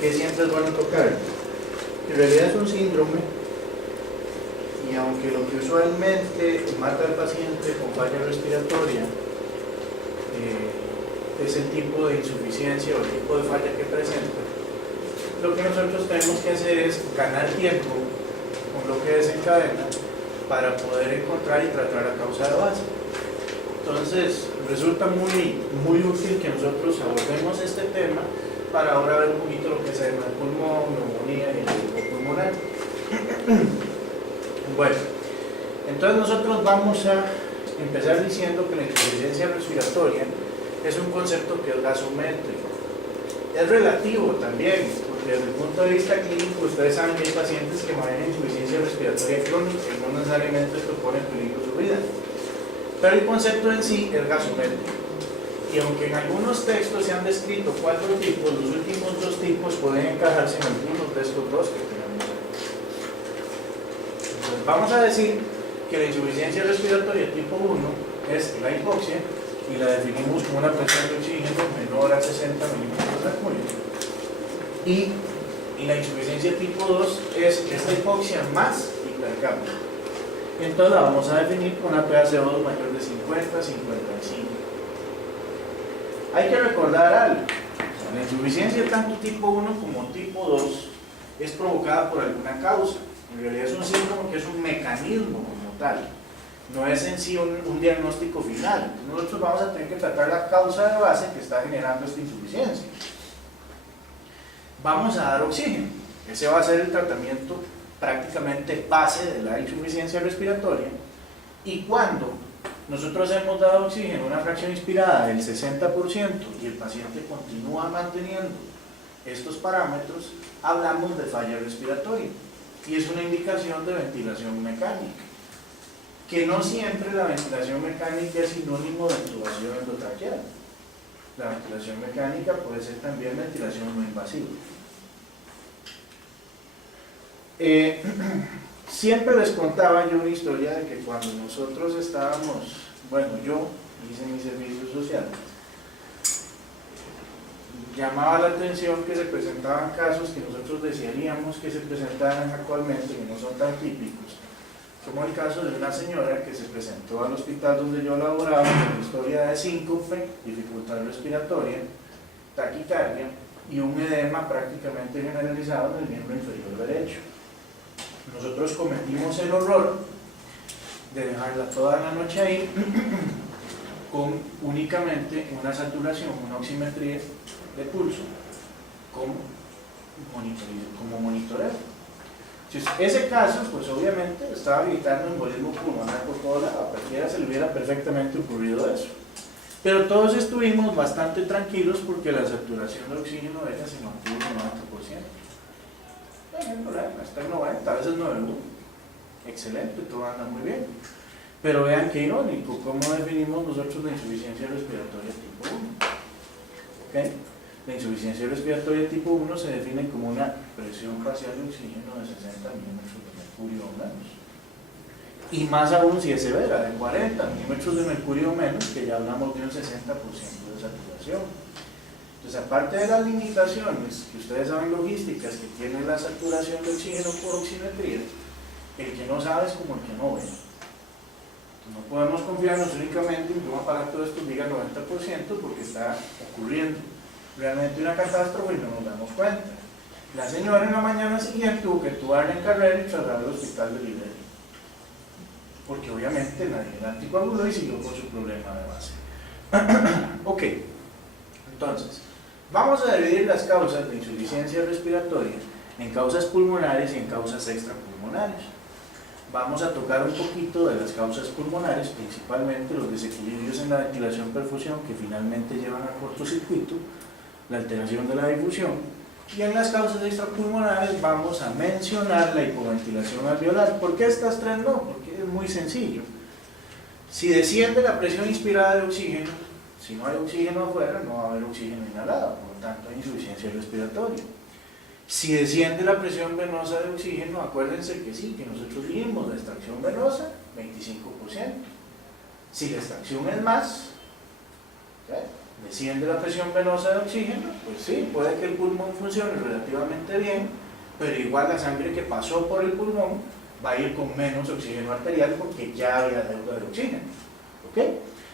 qué siempre es bueno tocar? En realidad es un síndrome, y aunque lo que usualmente mata al paciente con falla respiratoria es el tipo de insuficiencia o el tipo de falla que presenta, lo que nosotros tenemos que hacer es ganar tiempo con lo que desencadena para poder encontrar y tratar la causa de base. Entonces, resulta muy útil que nosotros abordemos este tema para ahora ver un poquito lo que es edema de pulmón, neumonía y el edema pulmonar. Bueno, entonces nosotros vamos a empezar diciendo que la insuficiencia respiratoria es un concepto que es gasométrico. Es relativo también, porque desde el punto de vista clínico ustedes saben que hay pacientes que manejan insuficiencia respiratoria crónica y no necesariamente esto pone en peligro su vida. Pero el concepto en sí es gasométrico. Y aunque en algunos textos se han descrito 4 tipos, los últimos 2 tipos pueden encajarse en algunos de estos 2 que tenemos aquí. Entonces, vamos a decir que la insuficiencia respiratoria tipo 1 es la hipoxia y la definimos como una presión de oxígeno menor a 60 milímetros de mercurio. Y la insuficiencia tipo 2 es esta hipoxia más hipercapnia. Entonces la vamos a definir con una pH-CO2 mayor de 50 a 55. Hay que recordar algo. La insuficiencia tanto tipo 1 como tipo 2 es provocada por alguna causa. En realidad es un síndrome que es un mecanismo como tal. No es en sí un diagnóstico final. Entonces nosotros vamos a tener que tratar la causa de base que está generando esta insuficiencia. Vamos a dar oxígeno. Ese va a ser el tratamiento prácticamente base de la insuficiencia respiratoria. Y cuando nosotros hemos dado oxígeno una fracción inspirada del 60% y el paciente continúa manteniendo estos parámetros, hablamos de falla respiratoria y es una indicación de ventilación mecánica, que no siempre la ventilación mecánica es sinónimo de intubación endotraqueal. La ventilación mecánica puede ser también ventilación no invasiva. Siempre les contaba yo una historia de que cuando nosotros estábamos, bueno, yo hice mi servicio social, llamaba la atención que se presentaban casos que nosotros desearíamos que se presentaran actualmente, que no son tan típicos, como el caso de una señora que se presentó al hospital donde yo laboraba con historia de síncope, dificultad respiratoria, taquicardia y un edema prácticamente generalizado en el miembro inferior derecho. Nosotros cometimos el horror de dejarla toda la noche ahí con únicamente una saturación, una oximetría de pulso como monitoreo. Entonces, ese caso, pues obviamente estaba gritando embolismo pulmonar por todo lado, a cualquiera se le hubiera perfectamente ocurrido eso. Pero todos estuvimos bastante tranquilos porque la saturación de oxígeno de ella se mantuvo en 90%. No hay problema, está en 90, a veces 91. Excelente, todo anda muy bien. Pero vean qué irónico, ¿cómo definimos nosotros la insuficiencia respiratoria tipo 1? ¿Okay? La insuficiencia respiratoria tipo 1 se define como una presión parcial de oxígeno de 60 milímetros de mercurio o menos. Y más aún si es severa, de 40 milímetros de mercurio o menos, que ya hablamos de un 60% de saturación. Entonces, aparte de las limitaciones que ustedes saben logísticas que tiene la saturación de oxígeno por oximetría, el que no sabe es como el que no ve. Entonces, no podemos confiarnos únicamente en que un aparato de estos diga 90% porque está ocurriendo realmente una catástrofe y no nos damos cuenta. La señora en la mañana siguiente tuvo que entubarla en Carrera y trasladarla al hospital de Liberia, porque obviamente nadie la anticoaguló y siguió con su problema de base. Ok, entonces vamos a dividir las causas de insuficiencia respiratoria en causas pulmonares y en causas extrapulmonares. Vamos a tocar un poquito de las causas pulmonares, principalmente los desequilibrios en la ventilación-perfusión que finalmente llevan a cortocircuito, la alteración de la difusión, y en las causas extrapulmonares vamos a mencionar la hipoventilación alveolar. ¿Por qué estas 3 no? Porque es muy sencillo. Si desciende la presión inspirada de oxígeno, si no hay oxígeno afuera, no va a haber oxígeno inhalado, por lo tanto hay insuficiencia respiratoria. Si desciende la presión venosa de oxígeno, acuérdense que sí, que nosotros vimos la extracción venosa, 25%. Si la extracción es más, ¿sí?, desciende la presión venosa de oxígeno, pues sí, puede que el pulmón funcione relativamente bien, pero igual la sangre que pasó por el pulmón va a ir con menos oxígeno arterial porque ya había deuda de oxígeno. ¿Ok?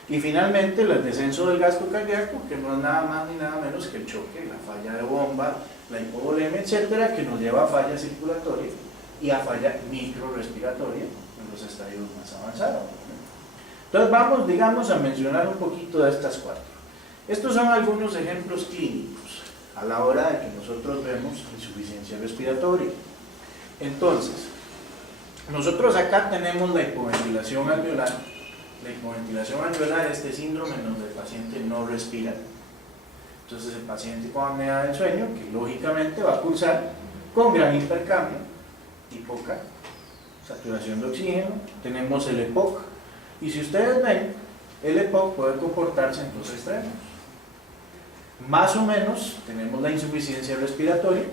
Y finalmente el descenso del gasto cardíaco, que no es nada más ni nada menos que el choque, la falla de bomba, la hipovolemia, etcétera, que nos lleva a falla circulatoria y a falla microrrespiratoria en los estadios más avanzados. Entonces vamos, digamos, a mencionar un poquito de estas cuatro. Estos son algunos ejemplos clínicos a la hora de que nosotros vemos insuficiencia respiratoria. Entonces, nosotros acá tenemos la hipoventilación alveolar. La hipoventilación alveolar es este síndrome en donde el paciente no respira. Entonces el paciente con apnea del sueño, que lógicamente va a pulsar con gran hipercambio y poca saturación de oxígeno. Tenemos el EPOC, y si ustedes ven, el EPOC puede comportarse en dos extremos. Más o menos tenemos la insuficiencia respiratoria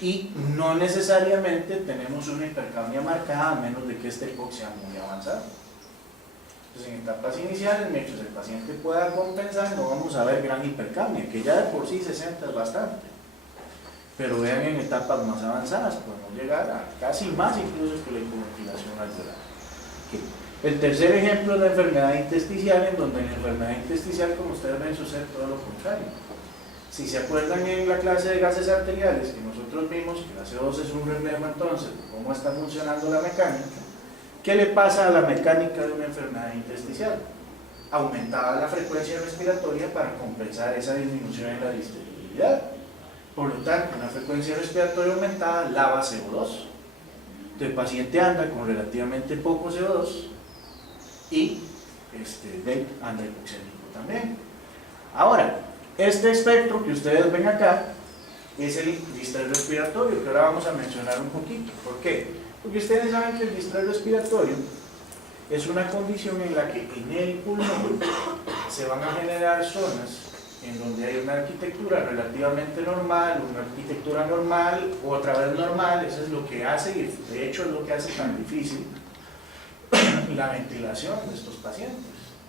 y no necesariamente tenemos una hipercapnia marcada, a menos de que este EPOC sea muy avanzado. Entonces, en etapas iniciales, mientras el paciente pueda compensar, no vamos a ver gran hipercapnia, que ya de por sí 60 es bastante. Pero vean, en etapas más avanzadas podemos llegar a casi más incluso que la hipoventilación alveolar. El tercer ejemplo es la enfermedad intersticial, en donde en la enfermedad intersticial, como ustedes ven, sucede todo lo contrario. Si se acuerdan en la clase de gases arteriales que nosotros vimos que la CO2 es un reflejo entonces de cómo está funcionando la mecánica, ¿qué le pasa a la mecánica de una enfermedad intersticial? Aumentaba la frecuencia respiratoria para compensar esa disminución en la distensibilidad. Por lo tanto, una frecuencia respiratoria aumentada lava CO2. Entonces, el paciente anda con relativamente poco CO2 y anda hipoxémico también. Ahora, este espectro que ustedes ven acá es el distrés respiratorio, que ahora vamos a mencionar un poquito. ¿Por qué? Porque ustedes saben que el distrés respiratorio es una condición en la que en el pulmón se van a generar zonas en donde hay una arquitectura relativamente normal, una arquitectura normal, otra vez normal. Eso es lo que hace, y de hecho es lo que hace tan difícil la ventilación de estos pacientes.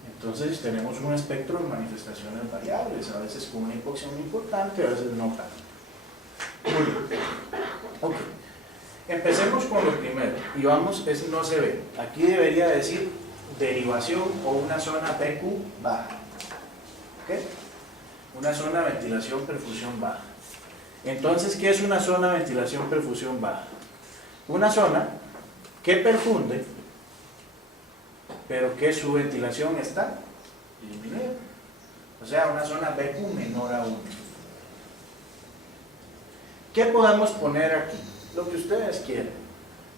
Entonces tenemos un espectro de manifestaciones variables, a veces con una hipoxia muy importante, a veces no tanto. Muy bien. Ok. Empecemos con lo primero, y vamos, eso no se ve. Aquí debería decir derivación o una zona PQ baja. ¿Ok? Una zona de ventilación perfusión baja. Entonces, ¿qué es una zona de ventilación perfusión baja? Una zona que perfunde, pero que su ventilación está disminuida. O sea, una zona BQ menor a 1. ¿Qué podemos poner aquí? Lo que ustedes quieran.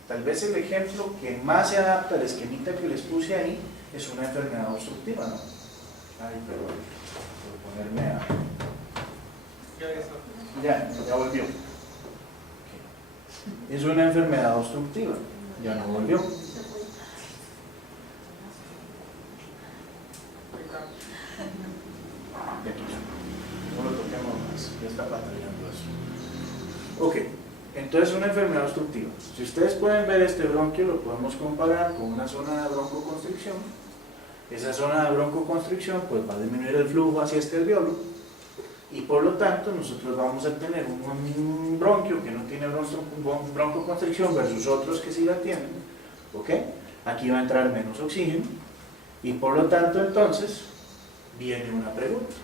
Tal vez el ejemplo que más se adapta al esquemita que les puse ahí es una enfermedad obstructiva, ¿no? Ay, perdón, por ponerme a... Ya volvió. Okay. Es una enfermedad obstructiva, ya no volvió. No lo toquemos más, ya está batallando eso. Ok, entonces una enfermedad obstructiva. Si ustedes pueden ver este bronquio, lo podemos comparar con una zona de broncoconstricción. Esa zona de broncoconstricción pues va a disminuir el flujo hacia este alveolo, y por lo tanto nosotros vamos a tener un bronquio que no tiene broncoconstricción versus otros que sí la tienen. ¿Ok? Aquí va a entrar menos oxígeno, y por lo tanto entonces viene una pregunta.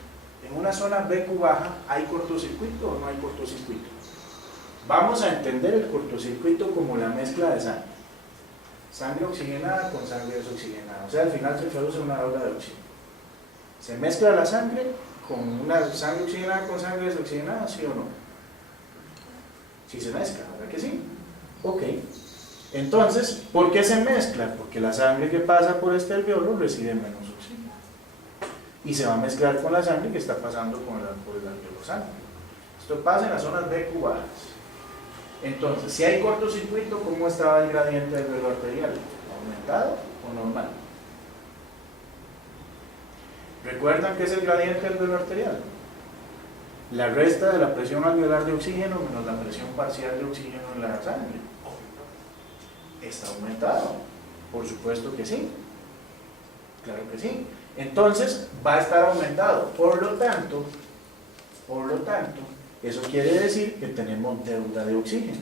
En una zona BQ baja, ¿hay cortocircuito o no hay cortocircuito? Vamos a entender el cortocircuito como la mezcla de sangre. Sangre oxigenada con sangre desoxigenada. O sea, al final se produce una deuda de oxígeno. ¿Se mezcla la sangre con una sangre oxigenada con sangre desoxigenada, sí o no? Sí se mezcla, ¿verdad que sí? Ok. Entonces, ¿por qué se mezcla? Porque la sangre que pasa por este alveolo recibe menos oxígeno y se va a mezclar con la sangre que está pasando por el alveolo sano. Esto pasa en las zonas BQ bajas. Entonces, si hay cortocircuito, ¿cómo estaba el gradiente del velo arterial? ¿Aumentado o normal? ¿Recuerdan qué es el gradiente del velo arterial? La resta de la presión alveolar de oxígeno menos la presión parcial de oxígeno en la sangre. ¿Está aumentado? Por supuesto que sí. Claro que sí. Entonces va a estar aumentado. Por lo tanto, eso quiere decir que tenemos deuda de oxígeno.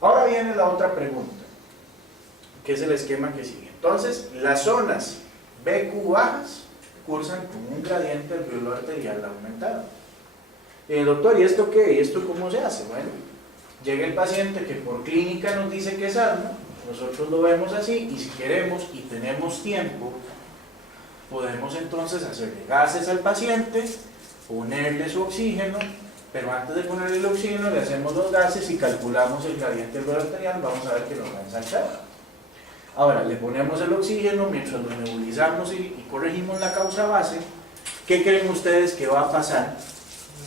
Ahora viene la otra pregunta, que es el esquema que sigue. Entonces, las zonas BQ bajas cursan con un gradiente alveolo arterial aumentado. Doctor, ¿y esto qué? ¿Y esto cómo se hace? Bueno, llega el paciente que por clínica nos dice que es asma, nosotros lo vemos así, y si queremos y tenemos tiempo, podemos entonces hacerle gases al paciente, ponerle su oxígeno, pero antes de ponerle el oxígeno le hacemos los gases y calculamos el gradiente alveolo arterial, vamos a ver que nos va a ensanchar. Ahora, le ponemos el oxígeno mientras lo nebulizamos y corregimos la causa base. ¿Qué creen ustedes que va a pasar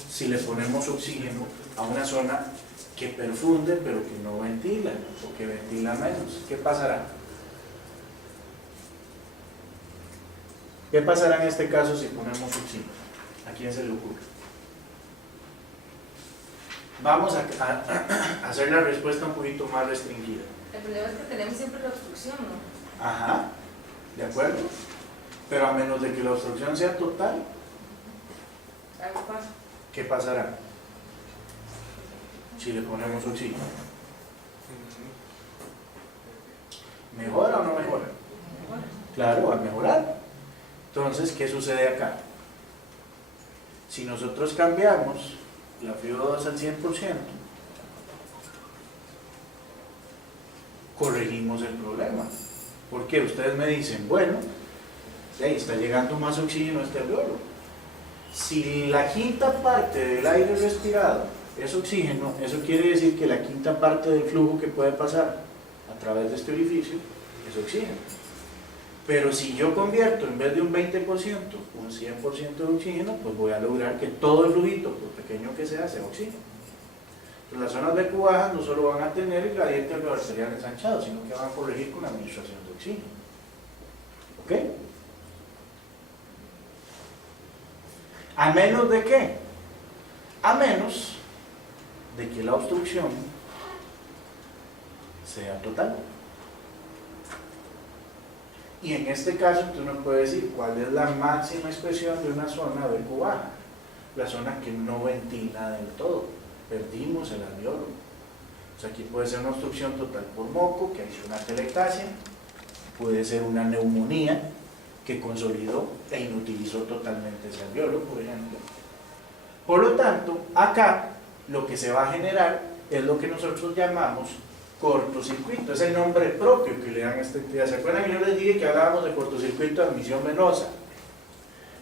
si le ponemos oxígeno a una zona que perfunde pero que no ventila o que ventila menos? ¿Qué pasará? ¿Qué pasará en este caso si ponemos oxígeno? ¿A quién se le ocurre? Vamos a hacer la respuesta un poquito más restringida. El problema es que tenemos siempre la obstrucción, ¿no? Ajá, ¿de acuerdo? Pero a menos de que la obstrucción sea total, Algo pasa. ¿qué pasará si le ponemos oxígeno? ¿Mejora o no mejora? Claro, va a mejorar. Entonces, ¿qué sucede acá? Si nosotros cambiamos la FiO2 al 100%, corregimos el problema. ¿Por qué? Ustedes me dicen, bueno, está llegando más oxígeno a este alveolo. Si la quinta parte del aire respirado es oxígeno, eso quiere decir que la quinta parte del flujo que puede pasar a través de este orificio es oxígeno. Pero si yo convierto en vez de un 20%, un 100% de oxígeno, pues voy a lograr que todo el flujito, por pequeño que sea oxígeno. Las zonas BQ bajas no solo van a tener el gradiente alveolo arterial ensanchado, sino que van a corregir con la administración de oxígeno. ¿Ok? ¿A menos de qué? A menos de que la obstrucción sea total. Y en este caso, tú nos puedes decir cuál es la máxima expresión de una zona BQ baja. La zona que no ventila del todo. Perdimos el alveolo. O sea, aquí puede ser una obstrucción total por moco, que hizo una telectasia, puede ser una neumonía que consolidó e inutilizó totalmente ese alveolo, por ejemplo. Por lo tanto, acá lo que se va a generar es lo que nosotros llamamos cortocircuito. Es el nombre propio que le dan a esta entidad. ¿Se acuerdan que yo les dije que hablábamos de cortocircuito de admisión venosa?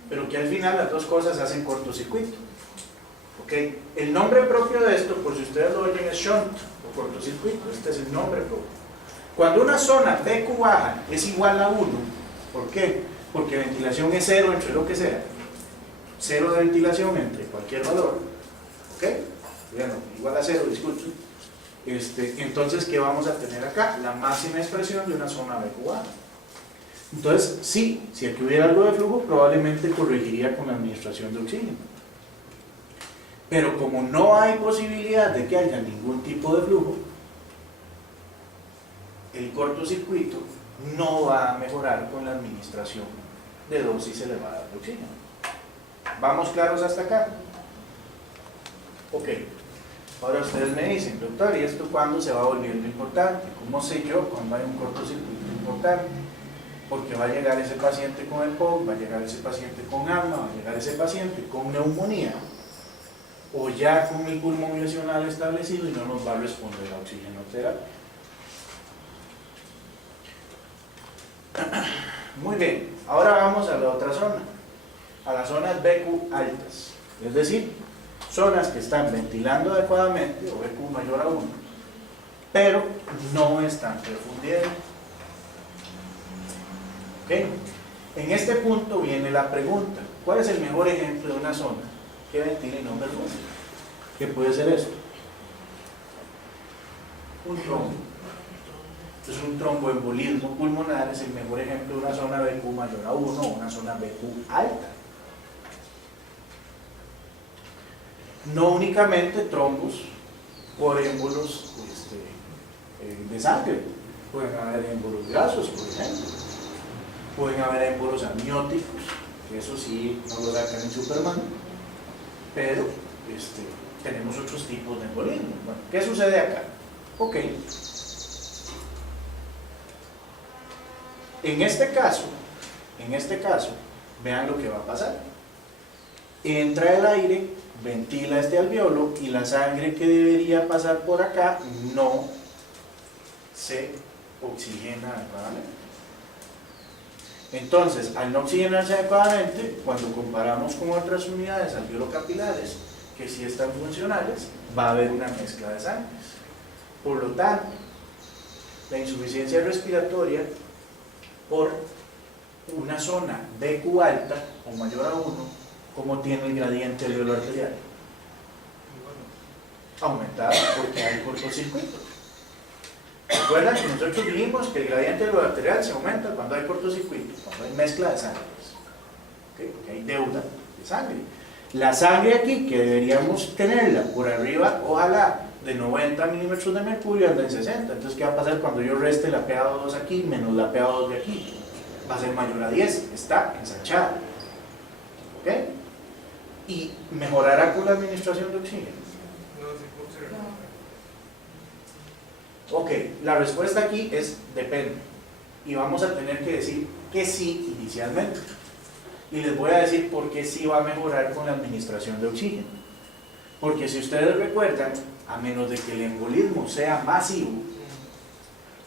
Pero que al final las dos cosas hacen cortocircuito. ¿Okay? El nombre propio de esto, por si ustedes lo oyen, es shunt o cortocircuito. Este es el nombre propio. Cuando una zona BQ baja es igual a 1, ¿por qué? Porque ventilación es 0 entre lo que sea. 0 de ventilación entre cualquier valor. ¿Ok? Bueno, igual a 0, disculpen. Entonces, ¿qué vamos a tener acá? La máxima expresión de una zona BQ baja. Entonces, sí, si aquí hubiera algo de flujo, probablemente corregiría con la administración de oxígeno. Pero como no hay posibilidad de que haya ningún tipo de flujo, el cortocircuito no va a mejorar con la administración de dosis elevada de oxígeno. ¿Vamos claros hasta acá? Ok. Ahora ustedes me dicen, doctor, ¿y esto cuándo se va volviendo importante? ¿Cómo sé yo cuándo hay un cortocircuito importante? Porque va a llegar ese paciente con el POC, va a llegar ese paciente con asma, va a llegar ese paciente con neumonía, o ya con el pulmón lesional establecido y no nos va a responder a oxigenoterapia. Muy bien, ahora vamos a la otra zona, a las zonas BQ altas, es decir, zonas que están ventilando adecuadamente, o BQ mayor a 1, pero no están perfundiendo. ¿Okay? En este punto viene la pregunta, ¿cuál es el mejor ejemplo de una zona que ventila y no perfunde? ¿Qué puede ser esto? Un trombo. Entonces un tromboembolismo pulmonar es el mejor ejemplo de una zona BQ mayor a 1 o una zona BQ alta. No únicamente trombos por émbolos de sangre, pueden haber émbolos grasos, por ejemplo. Pueden haber émbolos amnióticos, que eso sí no lo sacan en Superman, pero tenemos otros tipos de embolismo. Bueno, ¿qué sucede acá? Ok. En este caso, vean lo que va a pasar. Entra el aire, ventila este alveolo y la sangre que debería pasar por acá no se oxigena adecuadamente. Entonces, al no oxigenarse adecuadamente, cuando comparamos con otras unidades alveolocapilares que sí están funcionales, va a haber una mezcla de sangres. Por lo tanto, la insuficiencia respiratoria por una zona BQ alta o mayor a 1, ¿cómo tiene el gradiente alveolo arterial? Aumentado porque hay cortocircuito. Recuerdan que nosotros dijimos que el gradiente alveolo arterial se aumenta cuando hay cortocircuito, cuando hay mezcla de sangres, ¿okay? Porque hay deuda de sangre. La sangre aquí, que deberíamos tenerla por arriba, ojalá de 90 milímetros de mercurio, anda en 60. Entonces, ¿qué va a pasar cuando yo reste la PaO2 aquí menos la PaO2 de aquí? Va a ser mayor a 10, está ensanchada. ¿Ok? Y mejorará con la administración de oxígeno. Ok, la respuesta aquí es depende. Y vamos a tener que decir que sí inicialmente. Y les voy a decir por qué sí va a mejorar con la administración de oxígeno. Porque si ustedes recuerdan, a menos de que el embolismo sea masivo,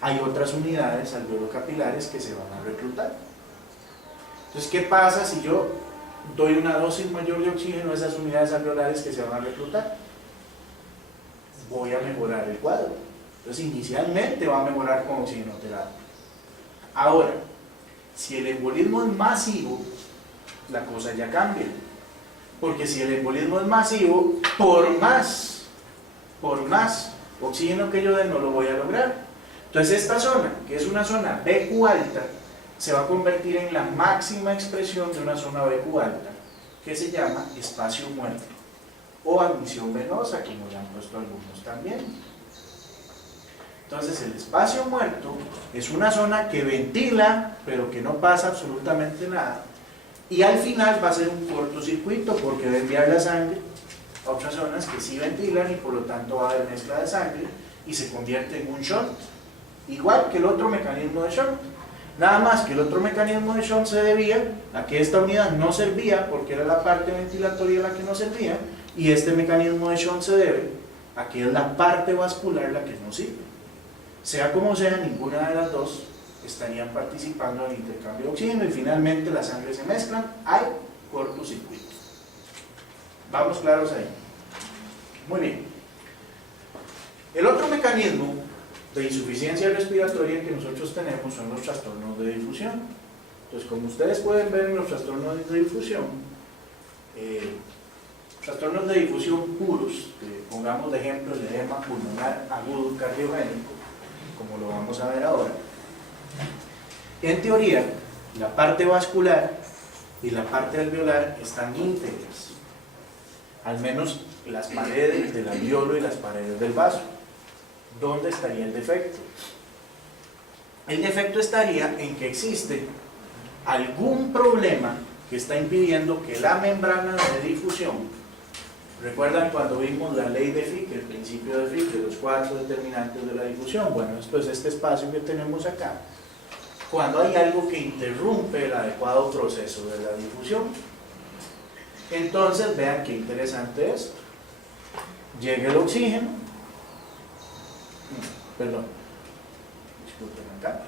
hay otras unidades alveolocapilares que se van a reclutar. Entonces, ¿qué pasa si yo doy una dosis mayor de oxígeno a esas unidades alveolares que se van a reclutar? Voy a mejorar el cuadro. Entonces, inicialmente va a mejorar con oxigenoterapia. Ahora, si el embolismo es masivo, la cosa ya cambia. Porque si el embolismo es masivo, por más oxígeno que yo dé, no lo voy a lograr. Entonces esta zona, que es una zona BQ alta, se va a convertir en la máxima expresión de una zona BQ alta, que se llama espacio muerto, o admisión venosa, como le han puesto algunos también. Entonces el espacio muerto es una zona que ventila, pero que no pasa absolutamente nada. Y al final va a ser un cortocircuito porque va a enviar la sangre a otras zonas que sí ventilan y por lo tanto va a haber mezcla de sangre y se convierte en un shunt. Igual que el otro mecanismo de shunt. Nada más que el otro mecanismo de shunt se debía a que esta unidad no servía porque era la parte ventilatoria la que no servía y este mecanismo de shunt se debe a que es la parte vascular la que no sirve. Sea como sea, ninguna de las dos estarían participando en el intercambio de oxígeno y finalmente las sangres se mezclan, hay cortocircuito. ¿Vamos claros ahí? Muy bien. El otro mecanismo de insuficiencia respiratoria que nosotros tenemos son los trastornos de difusión. Entonces, como ustedes pueden ver en los trastornos de difusión, trastornos de difusión puros, pongamos de ejemplo el edema pulmonar agudo cardiogénico, como lo vamos a ver ahora. En teoría, la parte vascular y la parte alveolar están íntegras, al menos las paredes del alveolo y las paredes del vaso. ¿Dónde estaría el defecto? El defecto estaría en que existe algún problema que está impidiendo que la membrana de difusión, ¿recuerdan cuando vimos la ley de Fick, el principio de Fick, de los 4 determinantes de la difusión? Bueno, esto es este espacio que tenemos acá. Cuando hay algo que interrumpe el adecuado proceso de la difusión. Entonces, vean qué interesante es. Llega el oxígeno. Perdón. Disculpen acá.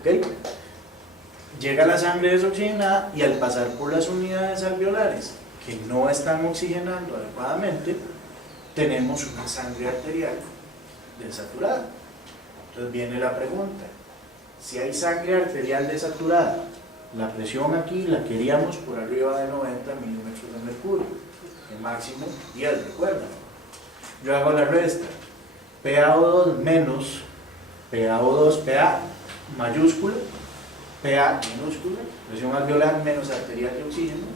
¿Ok? Llega la sangre desoxigenada y al pasar por las unidades alveolares que no están oxigenando adecuadamente, tenemos una sangre arterial desaturada. Entonces viene la pregunta: si hay sangre arterial desaturada, la presión aquí la queríamos por arriba de 90 milímetros de mercurio, el máximo 10, recuerdan. Yo hago la resta: PaO2 menos PaO2, Pa mayúscula, Pa minúscula, presión alveolar menos arterial de oxígeno,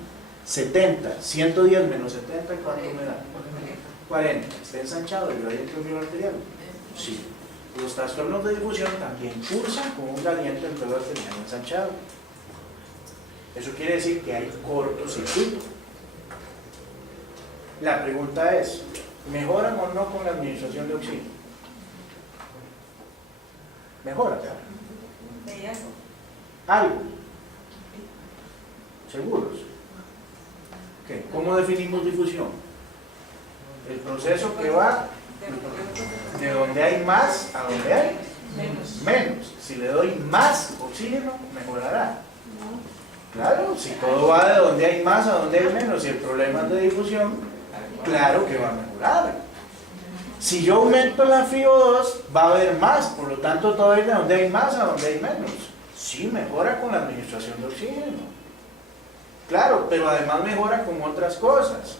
70, 110 menos 70, ¿cuánto me da? 40. ¿Está ensanchado el gradiente alveolar arterial? Sí. Los trastornos de difusión también cursan con un gradiente alveolar arterial ensanchado. Eso quiere decir que hay cortocircuito. La pregunta es, ¿mejoran o no con la administración de oxígeno? ¿Mejora? De eso. ¿Algo? ¿Seguros? ¿Qué? ¿Cómo definimos difusión? El proceso que va de donde hay más a donde hay menos. Si le doy más oxígeno, mejorará. Claro, si todo va de donde hay más a donde hay menos y el problema es de difusión, claro que va a mejorar. Si yo aumento la FiO2, va a haber más, por lo tanto todo es de donde hay más a donde hay menos. Sí, mejora con la administración de oxígeno. Claro, pero además mejora con otras cosas.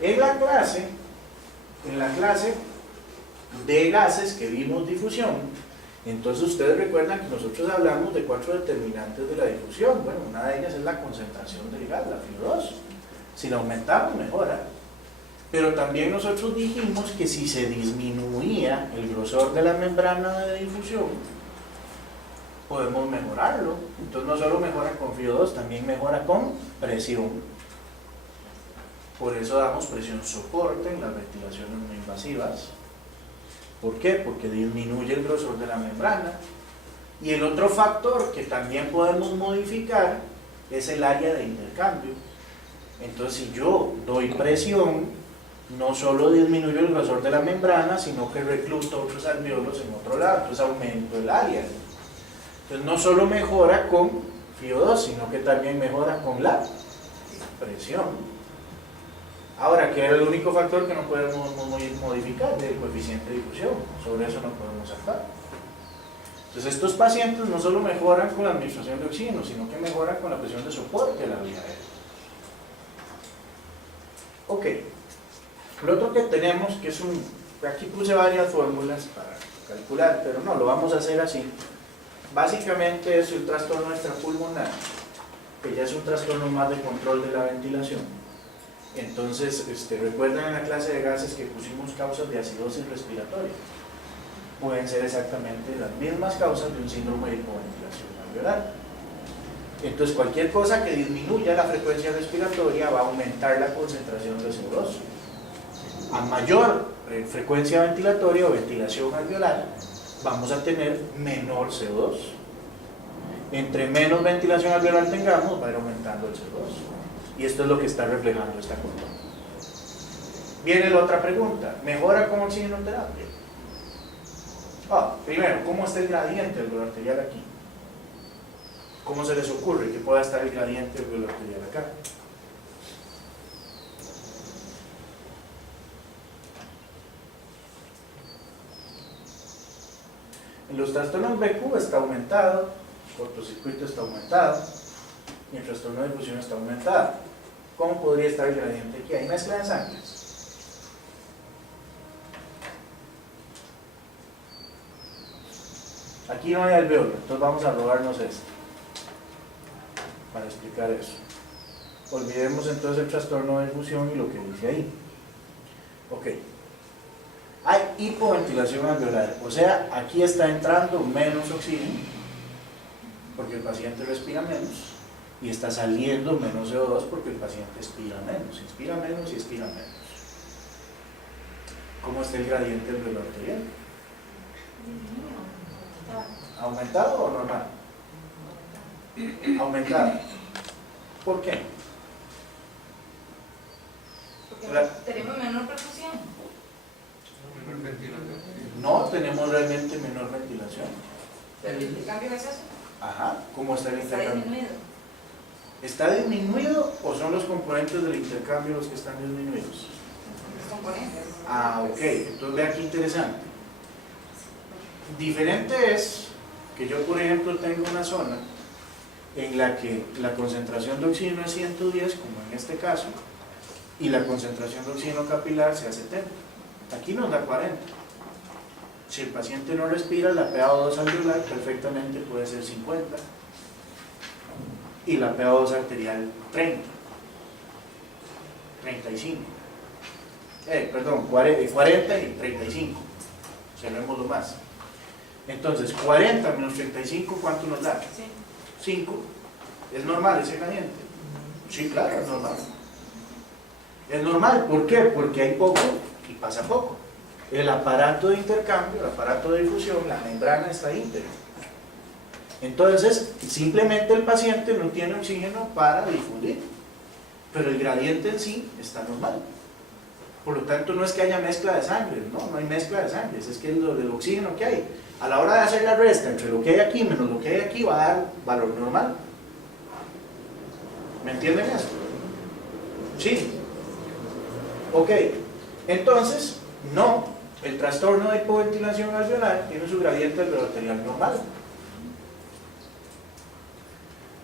En la clase de gases que vimos difusión, entonces ustedes recuerdan que nosotros hablamos de 4 determinantes de la difusión. Bueno, una de ellas es la concentración del gas, la FiO2. Si la aumentamos, mejora. Pero también nosotros dijimos que si se disminuía el grosor de la membrana de difusión, podemos mejorarlo. Entonces no solo mejora con FiO2, también mejora con presión. Por eso damos presión soporte en las ventilaciones no invasivas. ¿Por qué? Porque disminuye el grosor de la membrana. Y el otro factor que también podemos modificar es el área de intercambio. Entonces si yo doy presión, no solo disminuyo el grosor de la membrana, sino que recluto otros alveolos en otro lado, entonces aumento el área. Entonces no solo mejora con FiO2, sino que también mejora con la presión. Ahora, que era el único factor que no podemos modificar, el coeficiente de difusión, sobre eso no podemos actuar. Entonces estos pacientes no solo mejoran con la administración de oxígeno, sino que mejoran con la presión de soporte de la vía aérea. Ok, lo otro que tenemos, que es aquí puse varias fórmulas para calcular, pero no, lo vamos a hacer así. Básicamente es el trastorno extrapulmonar, que ya es un trastorno más de control de la ventilación. Entonces, recuerdan en la clase de gases que pusimos causas de acidosis respiratoria. Pueden ser exactamente las mismas causas de un síndrome de hipoventilación alveolar. Entonces, cualquier cosa que disminuya la frecuencia respiratoria va a aumentar la concentración de CO2. A mayor frecuencia ventilatoria o ventilación alveolar, vamos a tener menor CO2. Entre menos ventilación alveolar tengamos, va a ir aumentando el CO2. Y esto es lo que está reflejando esta curva. Viene la otra pregunta, ¿mejora con oxigenoterapia? Primero, ¿cómo está el gradiente alveolar arterial aquí? ¿Cómo se les ocurre que pueda estar el gradiente alveolar arterial acá? En los trastornos BQ está aumentado, el cortocircuito está aumentado, y el trastorno de difusión está aumentado. ¿Cómo podría estar el gradiente aquí? Hay mezcla de sangres. Aquí no hay alveolo, entonces vamos a robarnos esto para explicar eso. Olvidemos entonces el trastorno de difusión y lo que dice ahí. Ok. Hay hipoventilación alveolar, o sea, aquí está entrando menos oxígeno porque el paciente respira menos, y está saliendo menos CO2 porque el paciente inspira menos y expira menos. ¿Cómo está el gradiente alveolar arterial? ¿Aumentado o normal? Aumentado. ¿Por qué? Porque tenemos menor perfusión. No tenemos realmente menor ventilación. Pero el intercambio gaseoso Ajá, ¿cómo está el está intercambio? disminuido. ¿Está disminuido o son los componentes del intercambio los que están disminuidos? Los componentes. Ok, entonces vea qué interesante. Diferente es que yo, por ejemplo, tengo una zona en la que la concentración de oxígeno es 110, como en este caso, y la concentración de oxígeno capilar sea 70. Aquí nos da 40. Si el paciente no respira, la PaO2 alveolar perfectamente puede ser 50 y la PaO2 arterial 30, 35, 40 y 35, observémoslo más. Entonces, 40 menos 35, ¿cuánto nos da? Sí. 5. ¿Es normal ese gradiente? Sí, claro, es normal. Es normal, ¿por qué? Porque hay poco y pasa poco. El aparato de intercambio, el aparato de difusión, la membrana está íntegra. Entonces, simplemente el paciente no tiene oxígeno para difundir, pero el gradiente en sí está normal. Por lo tanto, no es que haya mezcla de sangre, no hay mezcla de sangre, es que es lo del oxígeno que hay. A la hora de hacer la resta entre lo que hay aquí menos lo que hay aquí va a dar valor normal. ¿Me entienden eso? Sí. Ok. Entonces, no, el trastorno de hipoventilación alveolar tiene su gradiente alveolo-arterial normal.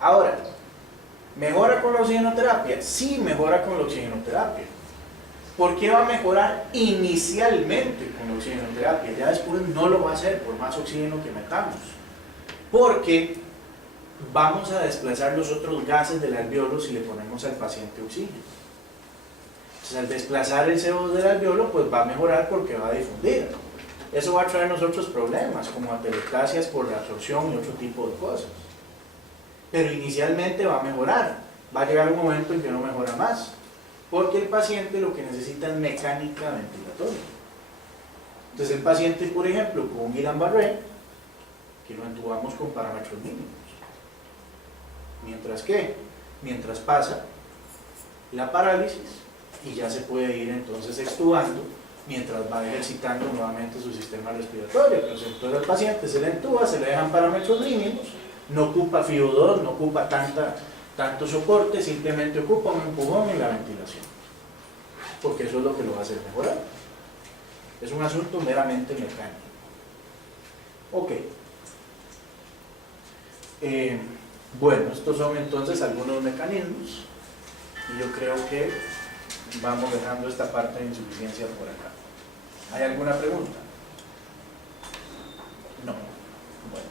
Ahora, ¿mejora con la oxigenoterapia? Sí, mejora con la oxigenoterapia. ¿Por qué va a mejorar inicialmente con la oxigenoterapia? Ya después no lo va a hacer por más oxígeno que metamos. Porque vamos a desplazar los otros gases del alveolo si le ponemos al paciente oxígeno. Entonces, al desplazar el CO2 del alveolo, pues va a mejorar porque va a difundir. Eso va a traernos otros problemas, como atelectasias por reabsorción y otro tipo de cosas. Pero inicialmente va a mejorar. Va a llegar un momento en que no mejora más. Porque el paciente lo que necesita es mecánica ventilatoria. Entonces el paciente, por ejemplo, con un Guillain-Barré, que lo entubamos con parámetros mínimos. Mientras pasa la parálisis y ya se puede ir entonces extubando mientras va ejercitando nuevamente su sistema respiratorio. Entonces el paciente se le entuba, se le dejan parámetros mínimos, no ocupa FIO2, no ocupa tanto soporte, simplemente ocupa un empujón en la ventilación, porque eso es lo que lo va a hacer mejorar. Es un asunto meramente mecánico. Ok. Bueno, estos son entonces algunos mecanismos y yo creo que vamos dejando esta parte de insuficiencia por acá. ¿Hay alguna pregunta? No. Bueno.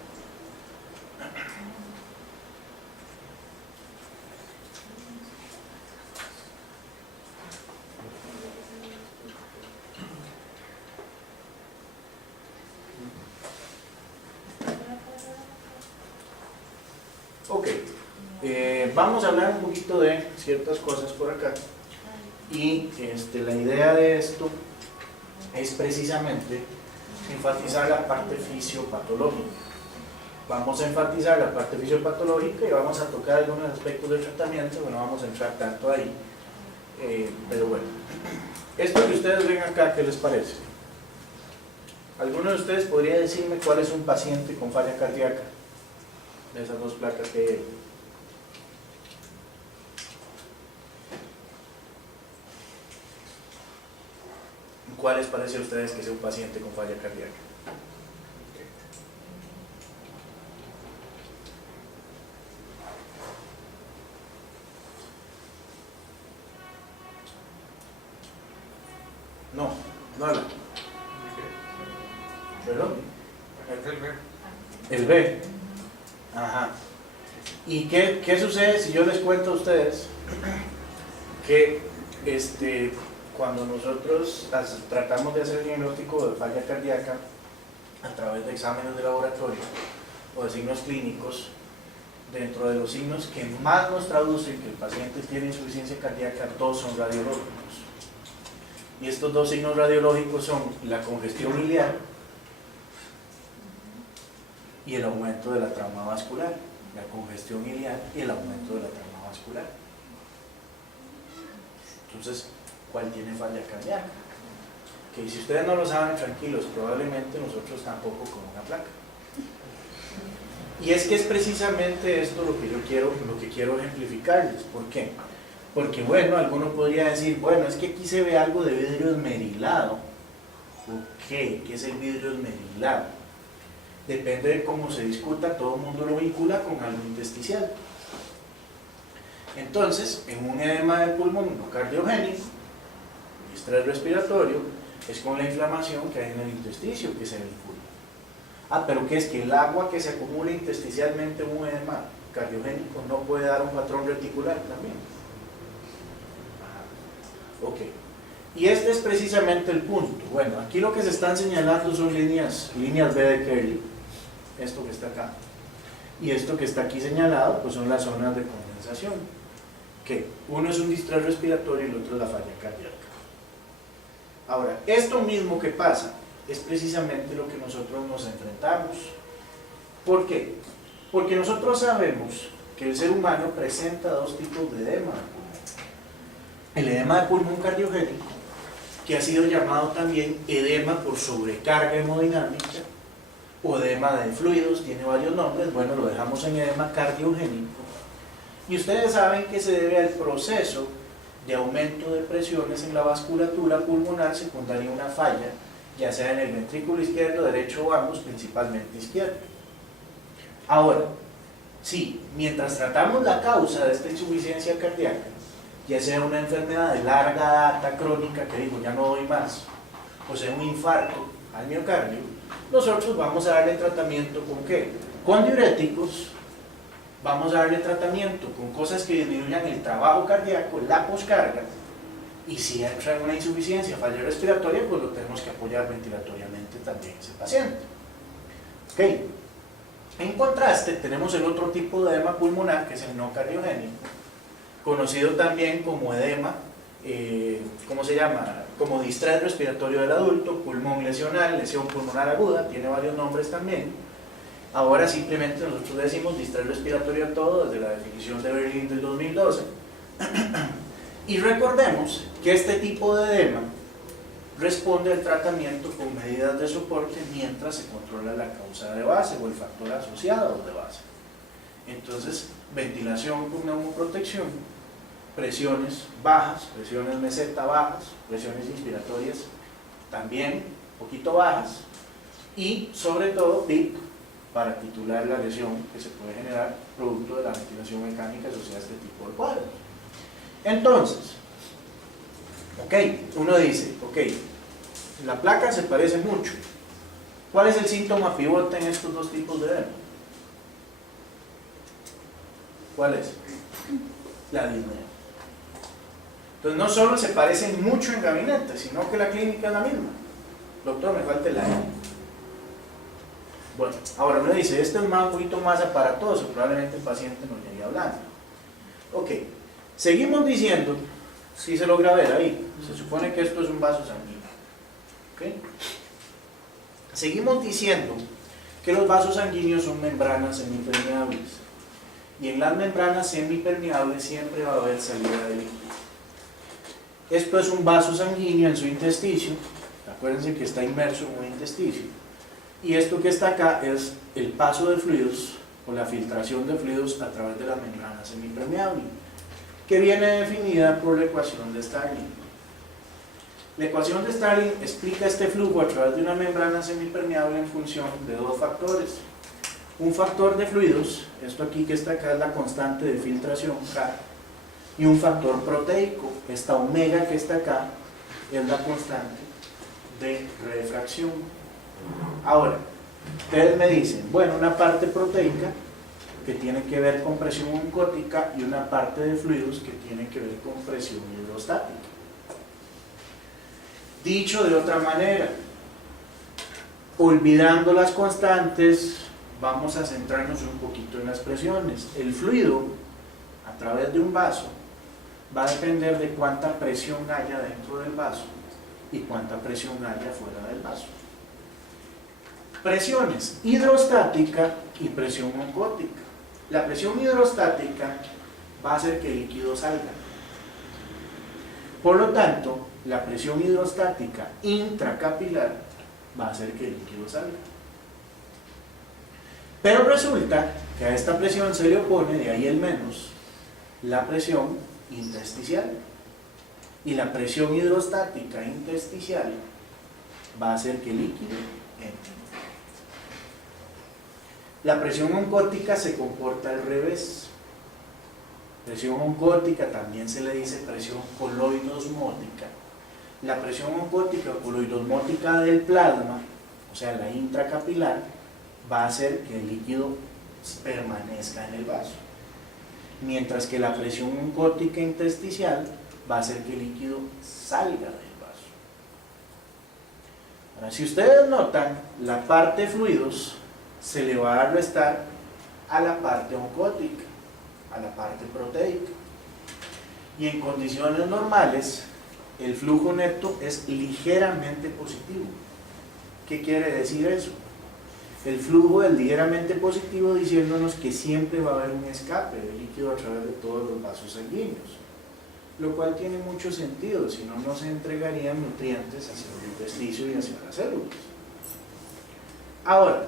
Ok, vamos a hablar un poquito de ciertas cosas por acá y la idea de esto es precisamente enfatizar la parte fisiopatológica. Vamos a enfatizar la parte fisiopatológica y vamos a tocar algunos aspectos del tratamiento, que no vamos a entrar tanto ahí, pero bueno. Esto que ustedes ven acá, ¿qué les parece? ¿Alguno de ustedes podría decirme cuál es un paciente con falla cardíaca? De esas dos placas que hay ahí. ¿Cuál les parece a ustedes que sea un paciente con falla cardíaca? No, no. ¿Perdón? El B. Ajá. ¿Y qué sucede si yo les cuento a ustedes que cuando nosotros tratamos de hacer el diagnóstico de falla cardíaca a través de exámenes de laboratorio o de signos clínicos, dentro de los signos que más nos traducen que el paciente tiene insuficiencia cardíaca, dos son radiológicos? Y estos dos signos radiológicos son la congestión iliar y el aumento de la trauma vascular. La congestión iliar y el aumento de la trauma vascular. Entonces, ¿cuál tiene falla cardíaca? Que si ustedes no lo saben, tranquilos, probablemente nosotros tampoco con una placa. Y es que es precisamente esto lo que quiero ejemplificarles. ¿Por qué? Porque bueno, alguno podría decir, bueno, es que aquí se ve algo de vidrio esmerilado. Ok, ¿qué es el vidrio esmerilado? Depende de cómo se discuta, todo el mundo lo vincula con algo intersticial. Entonces, en un edema del pulmón no cardiogénico, el estrés respiratorio, es con la inflamación que hay en el intersticio que se vincula. Ah, pero ¿qué es? Que el agua que se acumula intersticialmente en un edema cardiogénico no puede dar un patrón reticular también. Ok. Y este es precisamente el punto. Bueno, aquí lo que se están señalando son líneas B de Kerley. esto que está acá. Y esto que está aquí señalado, pues son las zonas de condensación. Que uno es un distrés respiratorio y el otro es la falla cardíaca. Ahora, esto mismo que pasa es precisamente lo que nosotros nos enfrentamos. ¿Por qué? Porque nosotros sabemos que el ser humano presenta dos tipos de edema de pulmón. El edema de pulmón cardiogénico, que ha sido llamado también edema por sobrecarga hemodinámica, o edema de fluidos, tiene varios nombres, bueno, lo dejamos en edema cardiogénico. Y ustedes saben que se debe al proceso de aumento de presiones en la vasculatura pulmonar secundaria a una falla, ya sea en el ventrículo izquierdo, derecho o ambos, principalmente izquierdo. Ahora, sí, mientras tratamos la causa de esta insuficiencia cardíaca, ya sea una enfermedad de larga data crónica, que digo, ya no doy más, o sea, un infarto al miocardio, nosotros vamos a darle tratamiento ¿con qué? Con diuréticos, vamos a darle tratamiento con cosas que disminuyan el trabajo cardíaco, la poscarga, y si entra en una insuficiencia, falla respiratoria, pues lo tenemos que apoyar ventilatoriamente también ese paciente. Ok. En contraste, tenemos el otro tipo de edema pulmonar, que es el no cardiogénico, conocido también como edema, ¿cómo se llama? Como distrés respiratorio del adulto, pulmón lesional, lesión pulmonar aguda, tiene varios nombres también. Ahora simplemente nosotros decimos distrés respiratorio a todo, desde la definición de Berlín del 2012. Y recordemos que este tipo de edema responde al tratamiento con medidas de soporte mientras se controla la causa de base o el factor asociado de base. Entonces, ventilación con neumoprotección, presiones bajas, presiones meseta bajas, presiones inspiratorias también un poquito bajas, y sobre todo PIP para titular la lesión que se puede generar producto de la ventilación mecánica asociada a este tipo de cuadros. Entonces, uno dice, la placa se parece mucho. ¿Cuál es el síntoma pivote en estos dos tipos de edema? ¿Cuál es? La disnea. Entonces no solo se parecen mucho en gabinete, sino que la clínica es la misma. Doctor, me falta el aire. Bueno, ahora uno dice, este es un poquito más aparatoso, probablemente el paciente no llegue hablando. Ok, seguimos diciendo, si se logra ver ahí, se supone que esto es un vaso sanguíneo. ¿Okay? Seguimos diciendo que los vasos sanguíneos son membranas semipermeables, y en las membranas semipermeables siempre va a haber salida de líquido. Esto es un vaso sanguíneo en su intersticio, acuérdense que está inmerso en un intersticio, y esto que está acá es el paso de fluidos o la filtración de fluidos a través de la membrana semipermeable, que viene definida por la ecuación de Starling. La ecuación de Starling explica este flujo a través de una membrana semipermeable en función de dos factores. Un factor de fluidos, esto aquí que está acá es la constante de filtración, K, y un factor proteico, esta omega que está acá es la constante de refracción. Ahora, ustedes me dicen, bueno, una parte proteica que tiene que ver con presión oncótica y una parte de fluidos que tiene que ver con presión hidrostática. Dicho de otra manera, olvidando las constantes, vamos a centrarnos un poquito en las presiones. El fluido, a través de un vaso, va a depender de cuánta presión haya dentro del vaso y cuánta presión haya fuera del vaso. Presiones hidrostática y presión oncótica. La presión hidrostática va a hacer que el líquido salga. Por lo tanto, la presión hidrostática intracapilar va a hacer que el líquido salga. Pero resulta que a esta presión se le opone, de ahí el menos, la presión intersticial. Y la presión hidrostática intersticial va a hacer que el líquido entre. La presión oncótica se comporta al revés. Presión oncótica también se le dice presión coloidosmótica. La presión oncótica o coloidosmótica del plasma, o sea la intracapilar, va a hacer que el líquido permanezca en el vaso. Mientras que la presión oncótica intersticial va a hacer que el líquido salga del vaso. Ahora, si ustedes notan, la parte de fluidos se le va a restar a la parte oncótica, a la parte proteica. Y en condiciones normales, el flujo neto es ligeramente positivo. ¿Qué quiere decir eso? El flujo es ligeramente positivo, diciéndonos que siempre va a haber un escape de líquido a través de todos los vasos sanguíneos, lo cual tiene mucho sentido, si no, no se entregarían nutrientes hacia el intersticio y hacia las células. Ahora,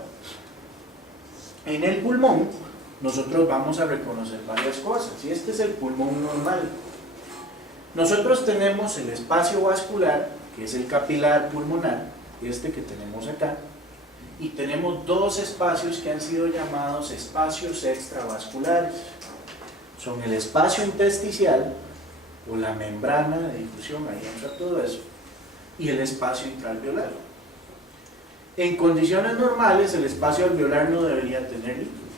en el pulmón, nosotros vamos a reconocer varias cosas, y este es el pulmón normal. Nosotros tenemos el espacio vascular, que es el capilar pulmonar, este que tenemos acá, y tenemos dos espacios que han sido llamados espacios extravasculares. Son el espacio intersticial, o la membrana de difusión, ahí entra todo eso, y el espacio intraalveolar. En condiciones normales, el espacio alveolar no debería tener líquido,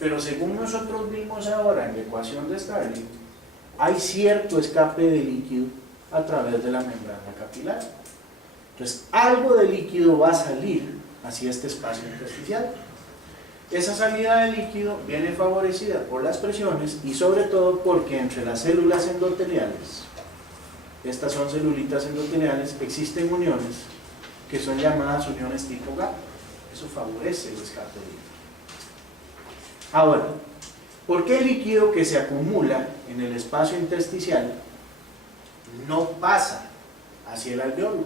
pero según nosotros vimos ahora en la ecuación de Starling, hay cierto escape de líquido a través de la membrana capilar. Entonces, algo de líquido va a salir hacia este espacio intersticial. Esa salida de líquido viene favorecida por las presiones y sobre todo porque entre las células endoteliales, estas son celulitas endoteliales, existen uniones que son llamadas uniones tipo GAP. Eso favorece el escape de líquido. Ahora, ¿por qué el líquido que se acumula en el espacio intersticial no pasa hacia el alveolo?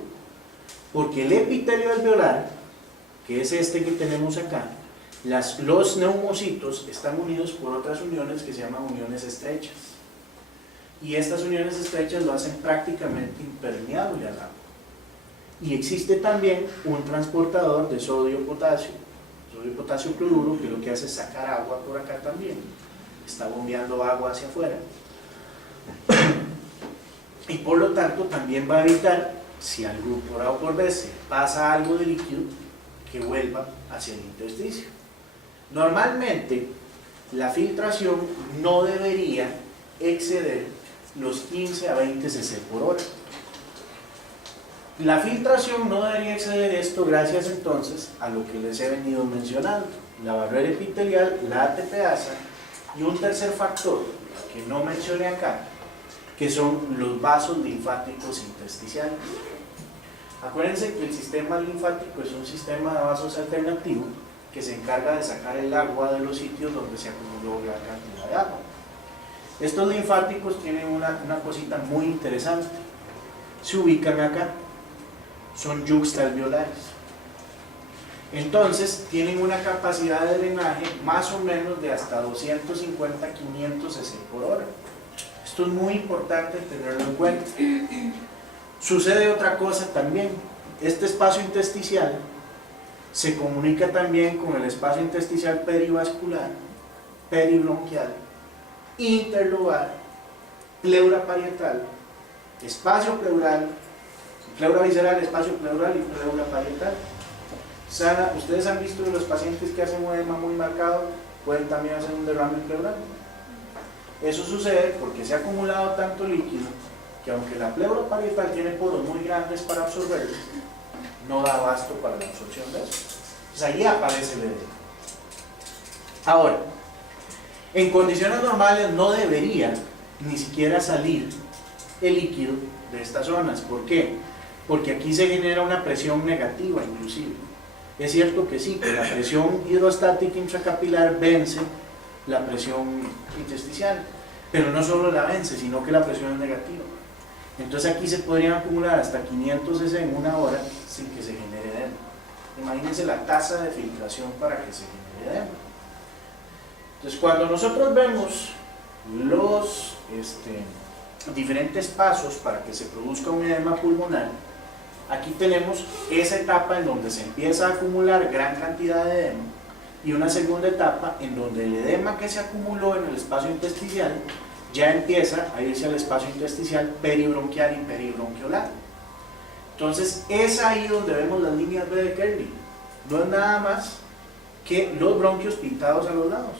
Porque el epitelio alveolar, que es este que tenemos acá, los neumocitos están unidos por otras uniones que se llaman uniones estrechas. Y estas uniones estrechas lo hacen prácticamente impermeable al agua. Y existe también un transportador de sodio-potasio cloruro, que lo que hace es sacar agua por acá también. Está bombeando agua hacia afuera. Y por lo tanto también va a evitar, si algo por A o por B se pasa algo de líquido, que vuelva hacia el intersticio. Normalmente la filtración no debería exceder los 15 a 20 cc por hora. La filtración no debería exceder esto gracias entonces a lo que les he venido mencionando, la barrera epitelial, la ATPasa y un tercer factor que no mencioné acá, que son los vasos linfáticos intersticiales. Acuérdense que el sistema linfático es un sistema de vasos alternativo que se encarga de sacar el agua de los sitios donde se acumuló gran cantidad de agua. Estos linfáticos tienen una cosita muy interesante. Se ubican acá, son yuxtaalveolares. Entonces tienen una capacidad de drenaje más o menos de hasta 250 a 500 cc por hora. Esto es muy importante tenerlo en cuenta. Sucede otra cosa también. Este espacio intersticial se comunica también con el espacio intersticial perivascular, peribronquial, interlobar, pleura parietal, espacio pleural, pleura visceral, espacio pleural y pleura parietal. Ustedes han visto de los pacientes que hacen un edema muy marcado, pueden también hacer un derrame pleural. Eso sucede porque se ha acumulado tanto líquido que aunque la pleura parietal tiene poros muy grandes para absorberlo, no da abasto para la absorción de eso. Entonces ahí aparece el edema. Ahora, en condiciones normales no debería ni siquiera salir el líquido de estas zonas. ¿Por qué? Porque aquí se genera una presión negativa inclusive. Es cierto que sí, que la presión hidrostática intracapilar vence la presión intersticial, pero no solo la vence, sino que la presión es negativa. Entonces aquí se podrían acumular hasta 500 cc en una hora sin que se genere edema. Imagínense la tasa de filtración para que se genere edema. Entonces cuando nosotros vemos los diferentes pasos para que se produzca un edema pulmonar, aquí tenemos esa etapa en donde se empieza a acumular gran cantidad de edema y una segunda etapa en donde el edema que se acumuló en el espacio intersticial ya empieza a irse al espacio intersticial peribronquial y peribronquiolar. Entonces es ahí donde vemos las líneas B de Kerley. No es nada más que los bronquios pintados a los lados